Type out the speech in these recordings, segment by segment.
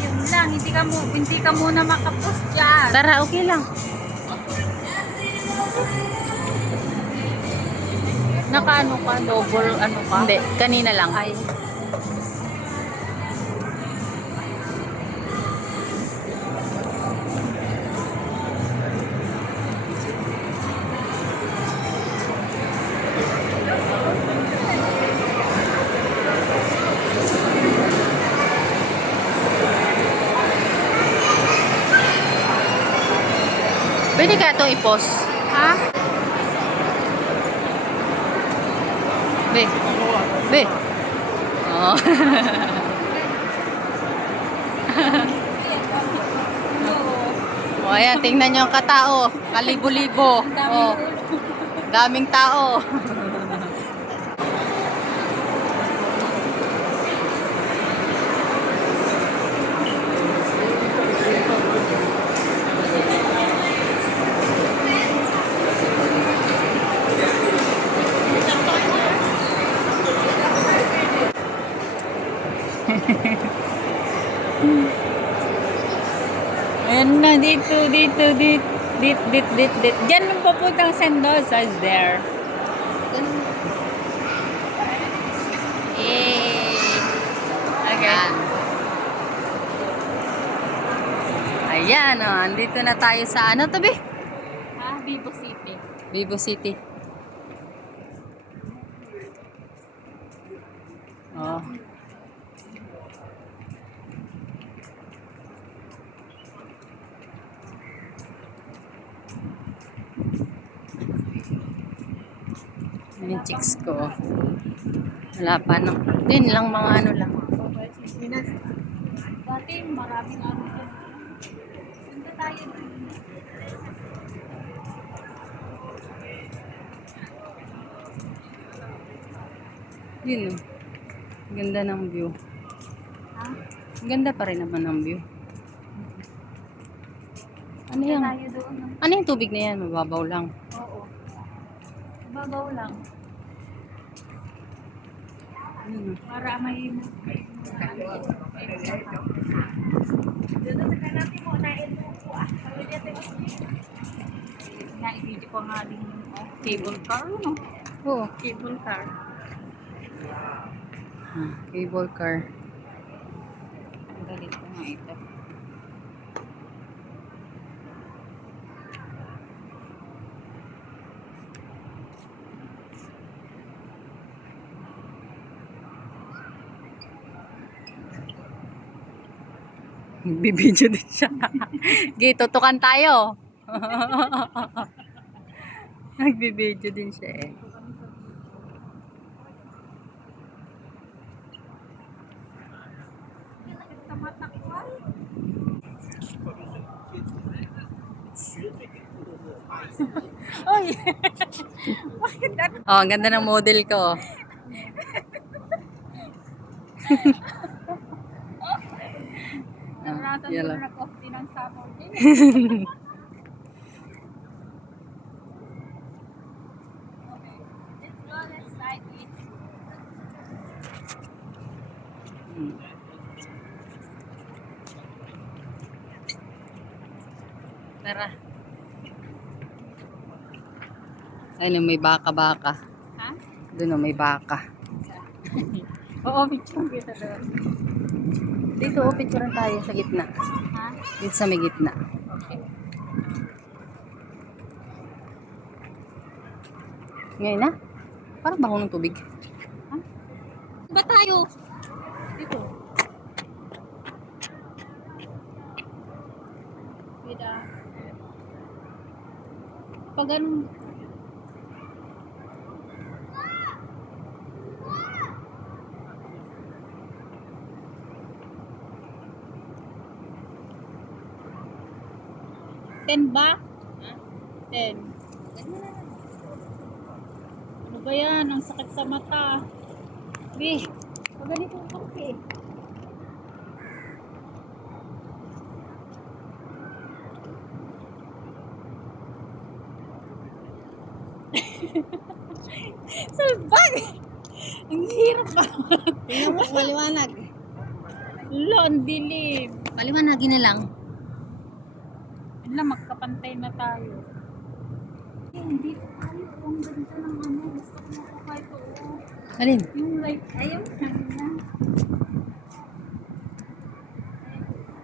Yun lang, hindi ka muna makapost dyan. Tara, okay lang. Nakaano ka, double ano ka? Hindi, kanina lang. Ay. Pwede kaya itong i-pause? Ha? Be. Be. Oh. O, ayan, tingnan nyo ang katao. Kalibo-libo. Oh, daming tao. Ayan na, dito. Diyan nung papuntang Sendoza is there. Ayan. Ayan, oh, andito na tayo sa ano to, be? Vivo City. Vivo City. Oh. Yung chicks ko. Wala pa, no? Din lang, mga ano lang. Dati maraming ano dyan. Punta tayo dun. Yun, oh. Ganda ng view. Ha? Ganda pa rin naman ng view. Ano yan? Tayo doon. No? Ano yung tubig na yan? Mababaw lang. Oo. Babaw lang. Yun, oh. Para may i-video ko nga din yung cable car, no? Oo. Cable car. Cable car. Ang galit ko nga ito. Nagbibideo din siya. Okay, tutukan tayo. Nagbibideo din siya eh. Oy! Oh, ang ganda ng model ko. Naranasan ko yellow. na nag-off din ang summer din. Okay. Let's go, let's side it. Tara. Ayun, may baka-baka. Ha? Doon, may baka. Oo, picture kita doon. Dito, picturean tayo sa gitna. Ha? Dito sa may gitna. Okay. Ngayon na? Parang baho ng tubig. Ha? Ba tayo? Dito. Bida. Pag ganun. Ten ba? Ha? 10. Ano ba yan? Ang sakit sa mata. Bi, pag ganito ang kape. Salbag! Ang hirap ba? Tingnan mo, maliwanag. Lo, ang dilim. Paliwanagin na lang. Yun lang, magkapantay na tayo. Hindi ko alam kung ganda ng ano. Gusto ko makuha ito. Alin? Yung like, ayun.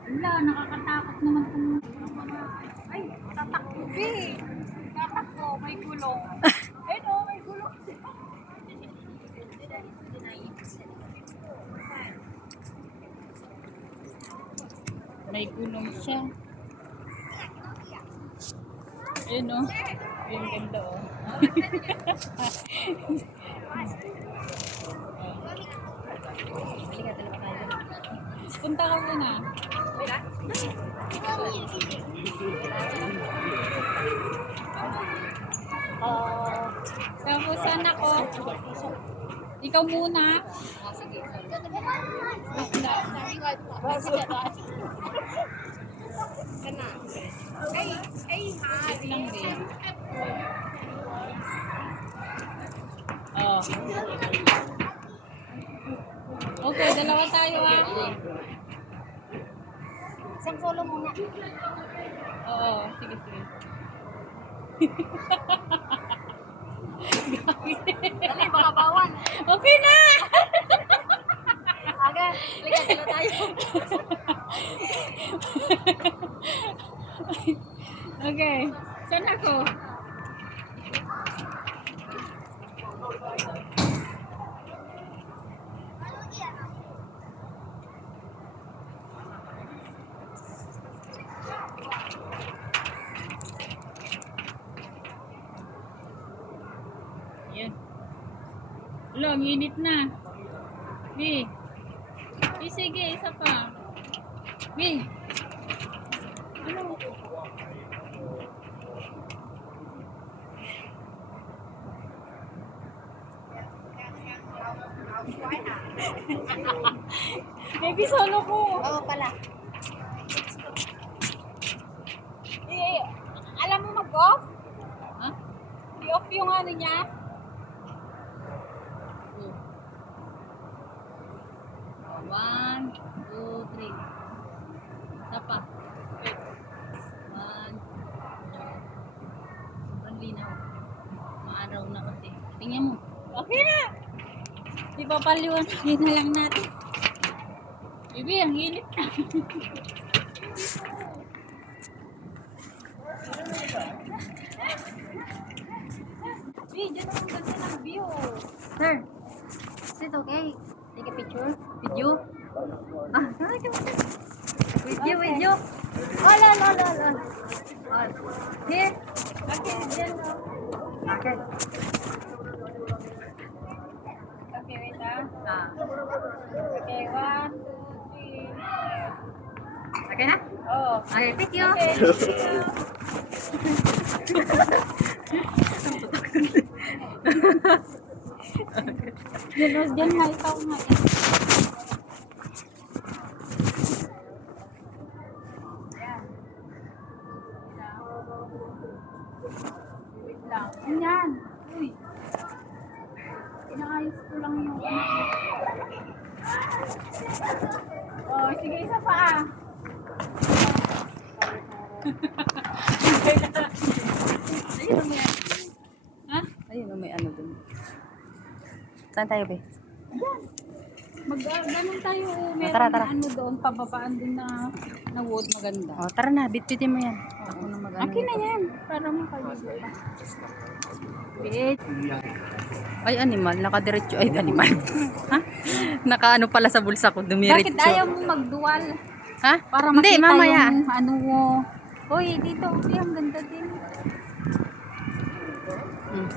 Wala, nakakatakot naman kung mga, ay, tatakbo eh. Tatakbo, may gulong. Ay no, may gulong. May gulong siya. Ayun o. Yung ganda o. Punta ka muna. Tapos saan ako? Ikaw muna. Wait lang. Wait lang din. Oh. Okay, dalawa tayo ah. Isang solo muna. Oo, sige, sige. Dali, baka bawal. Okay na! Aga, ligat na tayo. Okay, saan ako? Yan. Lo, ang init na. Bi. Bi, sige, isa pa. Bi. Ano? Baby, solo ko. Oo pala. Eh, alam mo mag-off? Ha? I-off yung ano niya? One, two, three. Isa pa. One, two. Sobrang linaw. Maaraw na kasi. Tingnan mo. Okay na. Di ba paliwanagin na lang natin? Bibi, ang init na. Bibi, dyan ang ganda ng view. Sir, is it okay? Take a picture? Video? Ah, sorry ka. Video. Oh, no. Here? Okay, dyan. Okay. Okay, wait ah. Okay, 1, 2, 3. Okay na? Oh. Okay, thank you. Okay. Dyan na, ikaw nga. Yan. Wait lang. Ayan. Uy. Inaayos ko lang yung oh, sige, isa pa ah. Ayun may ano. Ha? Ayun may ano dun. Saan tayo, be? Ganun tayo. Meron Tara. na ano doon, pababaan doon na wood maganda. Oh, tara na, bitbitin mo yan. Ako na mag-ano. Akin na yan. Para makaligo ka. Wait. Ay, animal. Nakadiretso. Ay, animal. Ha? Nakaano pala sa bulsa ko. Dumiretso. Bakit ayaw mo magdual? Ha? Para Hindi, makita mamaya. yung ano mo. Hoy, dito. Ang ganda din. Hmm.